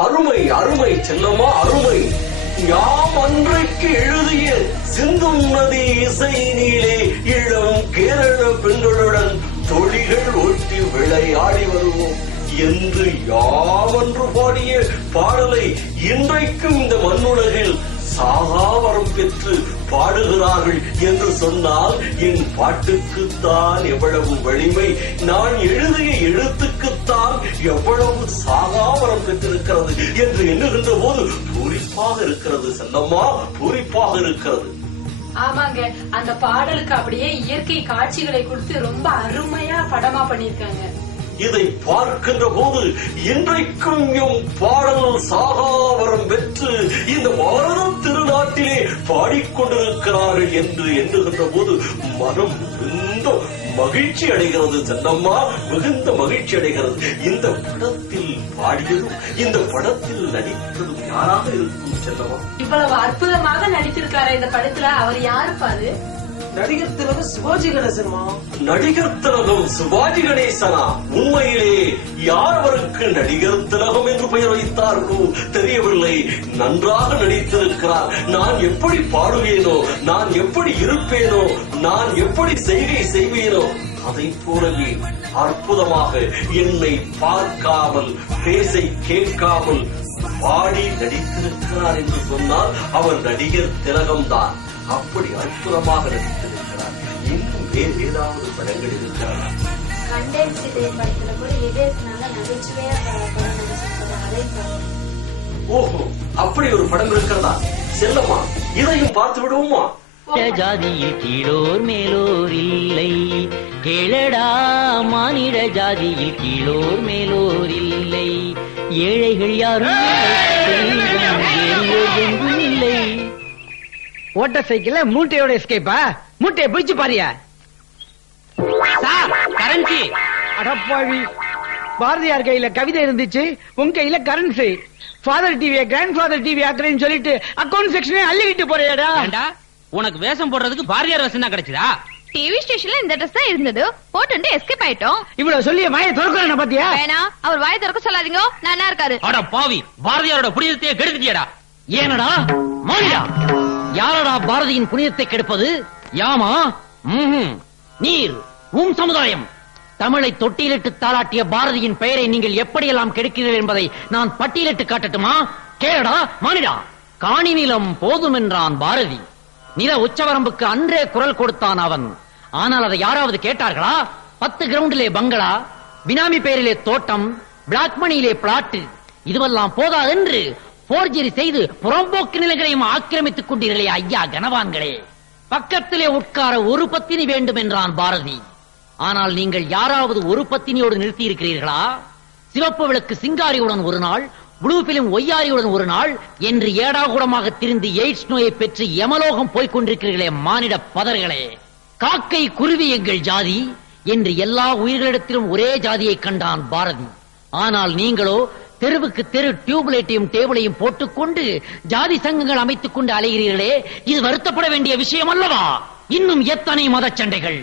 அருமை அருமை செல்லம்மா, அருமை. யாம் அன்றைக்கு எழுதிய சிந்தும் நதி இசை நீலே இளம் கேரள பெண்களுடன் தொழிகள் ஒட்டி விளையாடி வருவோம் என்று யாவென்று பாடிய பாடலை இன்றைக்கும் இந்த மண்ணுலகில் சாகாவரம் பெற்று பாடுகிறார்கள் என்று சொன்னால் என் பாட்டுக்குத்தான் எவ்வளவு வலிமை, நான் எழுதிய எழுத்துக்குத்தான் எவ்வளவு சாகாவரம் பெற்றிருக்கிறது என்று எண்ணுகின்ற போது பூரிப்பாக இருக்கிறது செல்லம்மா, பூரிப்பாக இருக்கிறது. ஆமாங்க, அந்த பாடலுக்கு அப்படியே இயற்கை காட்சிகளை கொடுத்து ரொம்ப அருமையா படமா பண்ணிருக்காங்க. இதை பார்க்கின்ற போது இன்றைக்கும் எம் பாடல் சாகாவரம் பெற்று இந்த பாரத திருநாட்டிலே பாடிக்கொண்டிருக்கிறார்கள் என்று எண்ணுகின்ற போது மனம் மிகுந்த மகிழ்ச்சி அடைகிறது செல்லம்மா, மிகுந்த மகிழ்ச்சி அடைகிறது. இந்த படத்தில் பாடியதும் இந்த படத்தில் நடித்ததும் யாராக இருக்கும் செல்லம்மா? இவ்வளவு அற்புதமாக நடித்திருக்காரு இந்த படத்துல. அவர் யாரு பாரு? நடிகர் திலகம் சிவாஜி கணேசன்மா. நடிகர் திலகம் சிவாஜி கணேசனா? உண்மையிலே யார் அவருக்கு நடிகர் திலகம் என்று பெயர் வைத்தார்களோ தெரியவில்லை. நன்றாக நடித்திருக்கிறார். நான் எப்படி பாடுவேனோ, நான் எப்படி இருப்பேனோ, நான் எப்படி செய்கை செய்வேனோ அதை போலவே அற்புதமாக என்னை பார்க்காமல் பேசை கேட்காமல் பாடி நடித்திருக்கிறார் என்று சொன்னால் அவர் நடிகர் திலகம்தான். அப்படி அற்புதமாக நடித்திருக்கிறார். இன்னும் வேறு ஏதாவது படங்கள் இருக்கிறாரா? ஓஹோ, அப்படி ஒரு படம் இருக்கிறதா? செல்லம்மா, இதையும் பார்த்து விடுவோமா? ஜாதியில் கீழோர் மேலோர் இல்லை, கேளடா மானிட ஜாதியில் கீழோர் மேலோர் இல்லை, ஏழைகள் யாரும் இல்லை. ஓட்ட சைக்கிள் மூட்டையோட எஸ்கேப்பா? மூட்டையை பிடிச்சு பாரியா? கரன்சி அடப்பாவி, பாரதியார் கையில கவிதை இருந்துச்சு, உன் கையில கரன்சி. ஃபாதர் டிவியை கிராண்ட் ஃபாதர் டிவி ஆக்குறேன்னு சொல்லிட்டு அக்கௌண்ட் செக்ஷனே அள்ளிக்கிட்டு போறியாடா? உனக்கு வேஷம் போடுறதுக்கு பாரதியார் வேஷம் தான் கிடைச்சதா? டிவி ஸ்டேஷன்ல இந்த ட்ரெஸ் தான் இருந்தது, போட்டு எஸ்கேப் ஆயிட்டோம். இவ்வளவு சொல்லி வாயை திறக்கிறேன் பாத்தியா? வேணா, அவர் வாயை திறக்க சொல்லாதீங்க, நான் இருக்காரு. அட பாவி, பாரதியாரோட புனிதத்தையே கெடுத்துட்டியடா. ஏனடா மாறிடா? யாரடா பாரதியின் புனிதத்தை கெடுப்பது? யாமா? நீர், சமுதாயம். தமிழை தொட்டிலிட்டு தாளாட்டிய பாரதியின் பெயரை நீங்கள் எப்படியெல்லாம் கெடுக்கிறீர்கள் என்பதை நான் பட்டியலிட்டு காட்டட்டுமா? கேளடா மானிடா. காணி நிலம் போதும் என்றான் பாரதி. நில உச்சவரம்புக்கு அன்றே குரல் கொடுத்தான் அவன். ஆனால் அதை யாராவது கேட்டார்களா? 10 கிரவுண்டிலே பங்களா, பினாமி பெயரிலே தோட்டம், பிளாக் மணியிலே பிளாட், இதுவெல்லாம் போதா என்று போர்ஜரி செய்து புறம்போக்கு நிலங்களையும் ஆக்கிரமித்துக் கொண்டீர்களே ஐயா கனவான்களே. பக்கத்திலே உட்கார ஒரு பத்தினி வேண்டும் என்றான் பாரதி. ஆனால் நீங்கள் யாராவது ஒரு பத்தினியோடு நிறுத்தி இருக்கிறீர்களா? சிவப்பு விளக்கு சிங்காரியுடன் ஒரு நாள், ப்ளூ பிலிம் ஒய்யாரியுடன் ஒரு நாள் என்று ஏடாகூடமாக திரிந்து எய்ட்ஸ் நோயை பெற்று யமலோகம் போய்க் கொண்டிருக்கிறீர்களே மானிட பதர்களே. காக்கை குருவி எங்கள் ஜாதி என்று எல்லா உயிர்களிடத்திலும் ஒரே ஜாதியை கண்டான் பாரதி. ஆனால் நீங்களோ தெருவுக்கு தெரு டியூப்லைட்டையும் டேபிளையும் போட்டுக்கொண்டு ஜாதி சங்கங்கள் அமைத்துக் கொண்டு அலைகிறீர்களே, இது வருத்தப்பட வேண்டிய விஷயம் அல்லவா? இன்னும் எத்தனை மத சண்டைகள்!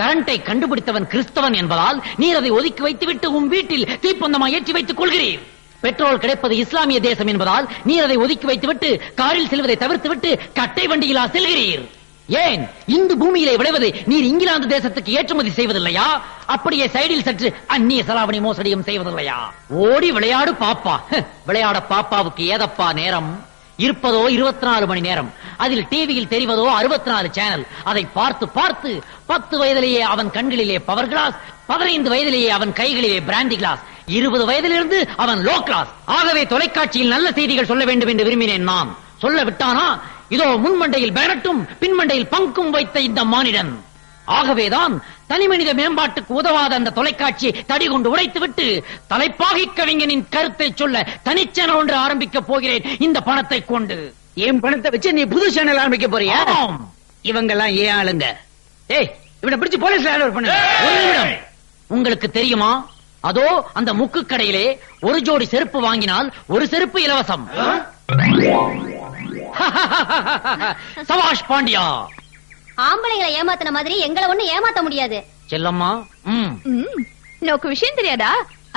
கரண்டை கண்டுபிடித்தவன் கிறிஸ்தவன் என்பதால் நீர் அதை ஒதுக்கி வைத்துவிட்டு உன் வீட்டில் தீப்பந்தமா ஏற்றி வைத்துக் கொள்கிறீர். பெட்ரோல் கிடைப்பது இஸ்லாமிய தேசம் என்பதால் நீர் அதை ஒதுக்கி வைத்துவிட்டு காரில் செல்வதை தவிர்த்துவிட்டு கட்டை வண்டியிலா செல்கிறீர். ஏன் இந்து பூமியிலே விளைவது நீர் இங்கிலாந்து தேசத்துக்கு ஏற்றுமதி செய்வதில்லையா? அப்படியே சைடில் சற்று அந்நிய செலாவணி மோசடியும் செய்வதில்லையா? ஓடி விளையாடு பாப்பா. விளையாட பாப்பாவுக்கு ஏதப்பா நேரம்? இருப்பதோ 24 மணி நேரம். அதில் டிவியில் தெரிவதோ 64 சேனல். அதை பார்த்து பார்த்து 10 வயதிலேயே அவன் கண்களிலே பவர் கிளாஸ், 15 வயதிலேயே அவன் கைகளிலே பிராண்டி கிளாஸ், 20 வயதிலிருந்து அவன் லோ கிளாஸ். ஆகவே தொலைக்காட்சியில் நல்ல செய்திகள் சொல்ல வேண்டும் என்று விரும்பினேன் நான். சொல்ல விட்டானா? இதோ முன்மண்டையில் பேனட்டும் பின்மண்டையில் பங்கும் வைத்த இந்த மானிடன். ஆகவேதான் தனி மனித மேம்பாட்டுக்கு உதவாத அந்த தொலைக்காட்சியை தடி கொண்டு உடைத்துவிட்டு தலைப்பாகி கவிஞனின் கருத்தை சொல்ல தனிச்சேனல் ஒன்று ஆரம்பிக்க போகிறேன் இந்த பணத்தை கொண்டு. என் பணத்தை வச்சு நீ புது சேனல் ஆரம்பிக்க போறியா? இவங்க எல்லாம் ஏன் ஆளுங்க? ஏய், இவனை பிடிச்சு போலீஸ்ல ஹேண்ட் ஓவர் பண்ணு. ஒரு நிமிடம். உங்களுக்கு தெரியுமா, அதோ அந்த முக்கு கடையிலே ஒரு ஜோடி செருப்பு வாங்கினால் ஒரு செருப்பு இலவசம். சபாஷ் பாண்டியா. ஆம்பளைங்களை ஏமாத்தின மாதிரி எங்களை ஒண்ணு ஏமாத்த முடியாது. செல்லம்மா, நோக்கு விஷயம் தெரியாதா?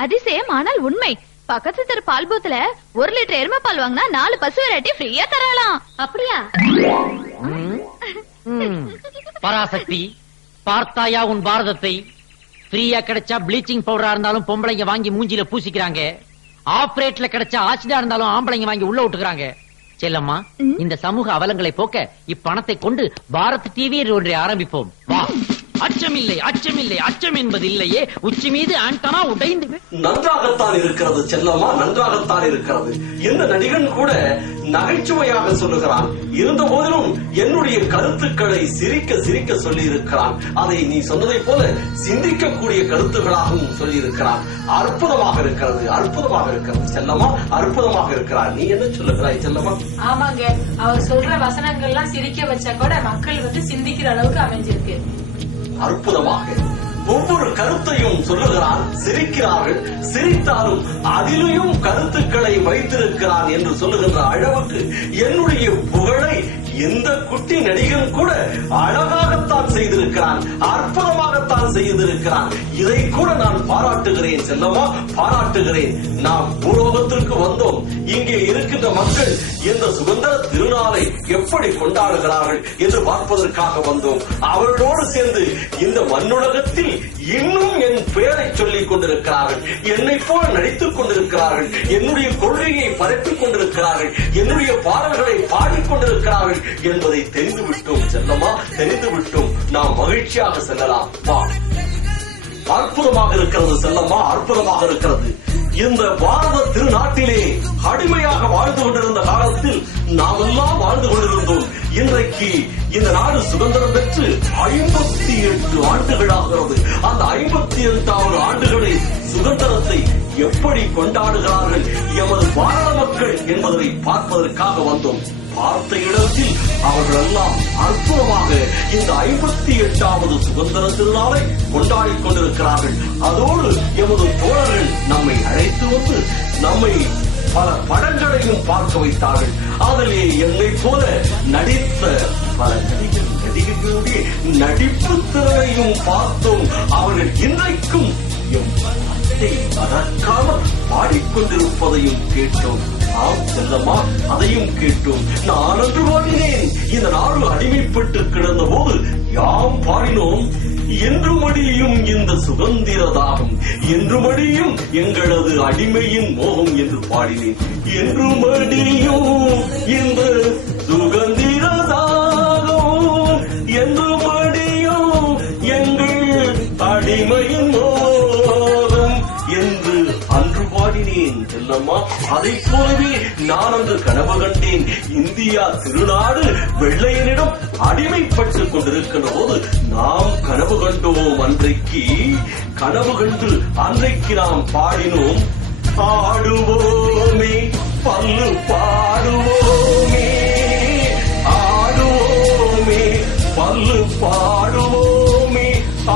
அதிசயம் ஆனால் உண்மை. பக்கத்து தெரு பால் பூத்துல 1 லிட்டர் எருமை பால் வாங்கினா 4 பசு வெரைட்டி ஃப்ரீயா தரலாம். அப்படியா? பராசக்தி, பார்த்தாயா உன் பாரதத்தை? ஃப்ரீயா கிடைச்சா ப்ளீச்சிங் பவுடரா இருந்தாலும் பொம்பளைங்க வாங்கி மூஞ்சில பூசிக்கிறாங்க. ஆபரேட்ல கிடைச்சா ஆசிடா இருந்தாலும் ஆம்பளைங்க வாங்கி உள்ள விட்டுக்கிறாங்க. செல்லம்மா, இந்த சமூக அவலங்களை போக்க இப்பணத்தை கொண்டு பாரத் டிவி ஒன்றை ஆரம்பிப்போம். வா. அச்சமில்லை, அச்சமில்லை, அச்சம் என்பது இல்லையே. உச்சி மீது ஆண்டனா உடைந்து நன்றாகத்தான் இருக்கிறது செல்லம்மா, நன்றாகத்தான் இருக்கிறது. இந்த நடிகன் கூட நகைச்சுவையாக சொல்லுகிறான். இருந்த போதிலும் என்னுடைய கருத்துக்களை சிரிக்க சிரிக்க சொல்லி இருக்கிறான். அதை நீ சொன்னதை போல சிந்திக்கக்கூடிய கருத்துக்களாகவும் சொல்லி இருக்கிறான். அற்புதமாக இருக்கிறது, அற்புதமாக இருக்கிறது செல்லம்மா, அற்புதமாக இருக்கிறார். நீ என்ன சொல்லுகிறாய் செல்லம்மா? ஆமாங்க, அவர் சொல்ற வசனங்கள்லாம் சிரிக்க வச்சா கூட மக்கள் சிந்திக்கிற அளவுக்கு அமைஞ்சிருக்கு. அற்புதமாக ஒவ்வொரு கருத்தையும் சொல்லுகிறான். சிரிக்கிறார்கள், சிரித்தாலும் அதிலும் கருத்துக்களை வைத்திருக்கிறான் என்று சொல்லுகின்ற அளவுக்கு என்னுடைய புகழை இந்த குட்டி நடிகன் கூட அழகாகத்தான் செய்திருக்கிறான், அற்புதமாகத்தான் செய்திருக்கிறான். இதை கூட நான் பாராட்டுகிறேன் செல்லம்மா, பாராட்டுகிறேன். நாம் பூலோகத்திற்கு வந்தோம். இங்கே இருக்கின்ற மக்கள் இந்த சுதந்திர திருநாளை எப்படி கொண்டாடுகிறார்கள் என்று பார்ப்பதற்காக வந்தோம். அவர்களோடு சேர்ந்து இந்த மண்ணுலகத்தில் இன்னும் என் பெயரை சொல்லிக் கொண்டிருக்கிறார்கள், என்னை போல நடித்துக் கொண்டிருக்கிறார்கள், என்னுடைய கொள்கையை பரப்பிக் கொண்டிருக்கிறார்கள், என்னுடைய பாடல்களை பாடிக்கொண்டிருக்கிறார்கள் என்பதை தெரிந்து விட்டோம் செல்லம்மா, தெரிந்து விட்டோம். நாம் மகிழ்ச்சியாக செல்லலாம். வா. அற்புதமாக இருக்கிறது செல்லம்மா, அற்புதமாக இருக்கிறது. இந்த பாரத திருநாட்டிலே அடிமையாக வாழ்ந்து கொண்டிருந்த காலத்தில் நாம் எல்லாம் வாழ்ந்து கொண்டிருந்தோம். இன்றைக்கு இந்த நாடு சுதந்திரம் பெற்று 58 ஆண்டுகளாகிறது. அந்த 58வது ஆண்டுகளை சுதந்திரத்தை எப்படி கொண்டாடுகிறார்கள் எமது பாரத மக்கள் என்பதை பார்ப்பதற்காக வந்தோம். பார்த்த இடத்தில் அவர்கள் எல்லாம் அற்புதமாக இந்த 58வது சுதந்திர திருநாளை கொண்டாடிக் கொண்டிருக்கிறார்கள். அதோடு எமது தோழர்கள் நம்மை அழைத்து வந்து நம்மை பல படங்களையும் பார்க்க வைத்தார்கள். அதிலே என்னை போல நடித்த பல நடிகர்களுடைய நடிப்பு திறனையும் பார்த்தோம். அவர்கள் இன்றைக்கும் எம் மனத்தை மறக்காமல் பாடிக்கொண்டிருப்பதையும் கேட்டோம். ஆம் செல்லம்மா, அதையும் கேட்டோம். நான் அன்று பாடினேன். இந்த நாடு அடிமைப்பட்டு கிடந்த போது யாம் பாடினோம். என்று மடியும் இந்த சுதந்திரதாகம், என்று மடியும் எங்களது அடிமையின் மோகம் என்று பாடினேன். என்று மடியும் இந்த சுதந்திரதாகம், என்று மடியும் எங்கள் அடிமையின் மோகம் என்று அன்று பாடினேன் செல்லம்மா. அதை போலவே நான் அன்று கனவு கண்டேன். இந்தியா திருநாடு வெள்ளையனிடம் அடிமைப்பட்டுக் கொண்டிருக்கின்ற போது நாம் கனவு கண்டோம். அன்றைக்கு கனவு கண்டு அன்றைக்கு நாம் பாடினோம். ஆடுவோமே பல்லு பாடுவோமே, ஆடுவோமே பல்லு பாடுவோமே,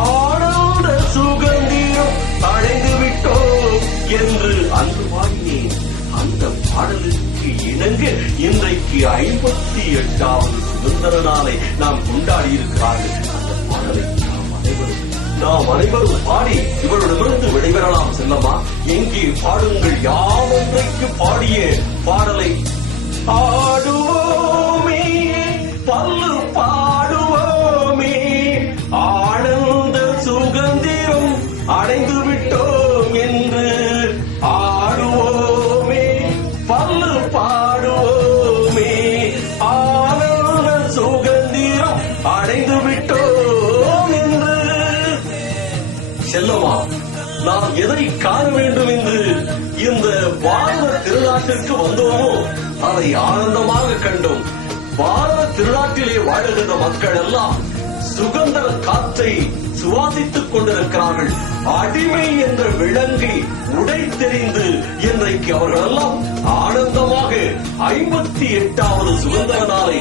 ஆனந்த சுகந்திரம் அடைந்து விட்டோம் என்று அன்று பாடினேன். அந்த பாடலுக்கு இணங்க இன்றைக்கு 58வது சுதந்திர நாளை நாம் கொண்டாடி இருக்கிறார்கள். அந்த பாடலை நாம் அனைவரும் பாடி இவரிடமிருந்து விடைபெறலாம் செல்லம்மா. எங்கே பாடுங்கள், யாம் இன்றைக்கு பாடிய பாடலை. ஆடுவோமே பல்லு பாடுவோமே, ஆனந்த சுகந்திரம் அடைந்து விட்டோம் என்று. ஆடுவோமே பல்லு பாடுவோமே, ஆனந்த சுகந்திரம் அடைந்து விட்டோம் என்று. செல்லம்மா, நாம் எதை காண வேண்டும் என்று இந்த பாரத திருநாட்டிற்கு வந்தோமோ அதை ஆனந்தமாக கண்டோம். பாரத திருநாட்டிலே வாழுகின்ற மக்கள் எல்லாம் சுகந்திர காற்றை சுவாசித்துக் கொண்டிருக்கிறார்கள். அடிமை என்ற விலங்கை உடைத்தெறிந்து இன்றைக்கு அவர்கள் எல்லாம் ஆனந்தமாக 58வது சுதந்திர நாளை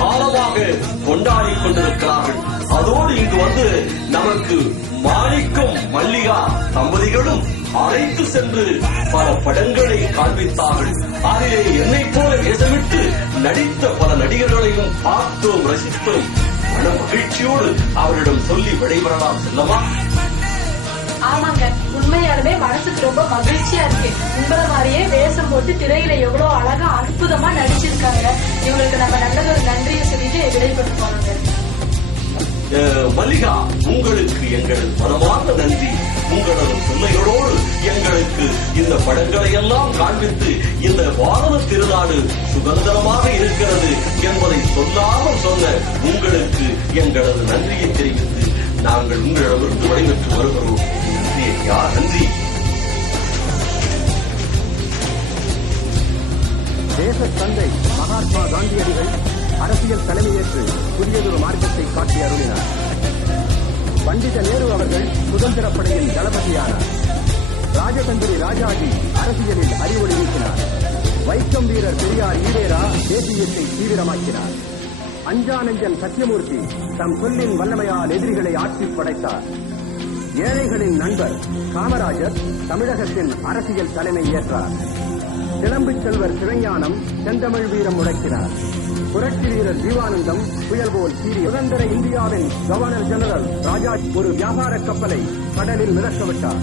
காலமாக கொண்டாடிக் கொண்டிருக்கிறார்கள். அதோடு இங்கு வந்து நமக்கு மாணிக்கம் மல்லிகா தம்பதிகளும் அழைத்து சென்று பல படங்களை காண்பித்தார்கள். அதிலே என்னை போல வேஷமிட்டு நடித்த பல நடிகர்களையும் பார்த்தோம், ரசித்தோம். மன மகிழ்ச்சியோடு அவரிடம் சொல்லி விடைபெறலாம் செல்லமா. ஆமாங்க, உண்மையாலுமே மனசுக்கு ரொம்ப மகிழ்ச்சியா இருக்கு. உங்களை மாதிரியே வேஷம் போட்டு திரையில எவ்வளவு அழகா அற்புதமா நடிச்சிருக்காங்க. இவங்களுக்கு நம்ம நல்லதொரு நன்றியை சொல்லிட்டு விடைபெற்று போனோங்க. மல்லிகா, உங்களுக்கு எங்கள் மனமார்ந்த நன்றி. உங்களது பிள்ளைகளோடு எங்களுக்கு இந்த படங்களை எல்லாம் காண்பித்து இந்த பாரத திருநாடு சுதந்திரமாக இருக்கிறது என்பதை சொல்லாமல் சொன்ன உங்களுக்கு எங்களது நன்றியை தெரிவித்து நாங்கள் உங்களிடமிருந்து விடைபெற்று வருகிறோம். நன்றி ஐயா, நன்றி. தேச தந்தை மகாத்மா காந்தியடிகள் அரசியல் தலைமையேற்று புதியதொரு மார்க்கத்தை காட்டி அருளினார். பண்டித நேரு அவர்கள் சுதந்திரப் படையின் தளபதியானார். ராஜதந்திரி ராஜாஜி அரசியலில் அறிவொளி வீசினார். வைக்கம் வீரர் பெரியார் ஈவேரா தேசியத்தை தீவிரமாக்கினார். அஞ்சா நெஞ்சன் சத்தியமூர்த்தி தம் சொல்லின் வல்லமையால் எதிரிகளை ஆட்சி படைத்தார். ஏழைகளின் நண்பர் காமராஜர் தமிழகத்தின் அரசியல் தலைமை ஏற்றார். சிலம்பு செல்வர் சிவஞானம் செந்தமிழ் வீரம் முழக்கினார். புரட்சி வீரர் ஜீவானந்தம் புயல் போல் சீறி சுதந்திர இந்தியாவின் கவர்னர் ஜெனரல் ராஜா ஒரு வியாபார கப்பலை கடலில் மிதக்க விட்டார்.